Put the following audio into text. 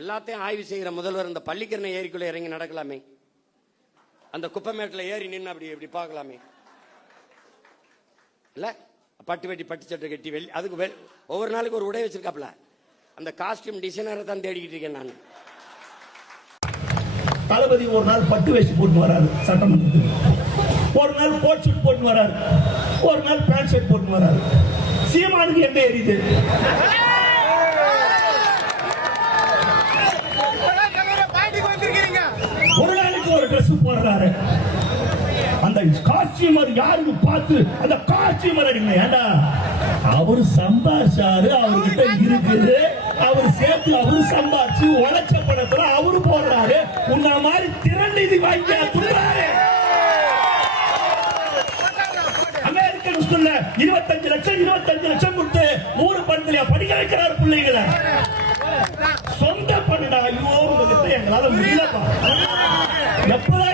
எல்லாத்தையும் ஆய்வு செய்கிற முதல்வர் இந்த பள்ளிக்கரணை ஏரிக்குள்ள இறங்கி நடக்கலாமே, அந்த குப்பைமேட்டில் ஏறி நின்று அப்படி இப்படி பார்க்கலாமே இல்ல? பட்டு வெட்டி பட்டு சட்டை கட்டி அதுக்கு ஒவ்வொரு நாளைக்கு ஒரு உடை வச்சிருக்காப்ல, அந்த காஸ்டியூம் டிசைனரை தான் தேடிக்கிட்டு இருக்கேன் நான். தளபதி ஒரு நாள் பட்டு வேஷ்டி போட்டு வராரு சட்டமன்றத்துக்கு, ஒரு நாள் கோட் ஷூட் போட்டு வராரு, ஒரு நாள் பேண்ட் ஷர்ட் போட்டு வராரு. சீமானுக்கு என்ன எரியுது? ஒரு நாளைக்கு ஒரு ட்ரெஸ் போடுறாரு. அந்த காஸ்டியூமர் யாருன்னு பார்த்து அந்த காஸ்டியூமர் அடிங்க. ஏண்டா அவரு சம்பாதிச்சாரு, அவர்கிட்ட இருக்குது, அவர் சேர்த்து அவரு சம்பாதிச்சு உழைச்ச பணத்துல அவரு போடுறாரு. உன்ன மாதிரி திறன் நிதி வாங்கி துன்றாரு. அமெரிக்கன் ஸ்கூல்ல 25 லட்சம் கொடுத்து 3 பணத்துல படிக்க வைக்கிறார் பிள்ளைகளை. சொந்த பண்ணடா. ஐயோ எங்களால முடியல. எப்பதான்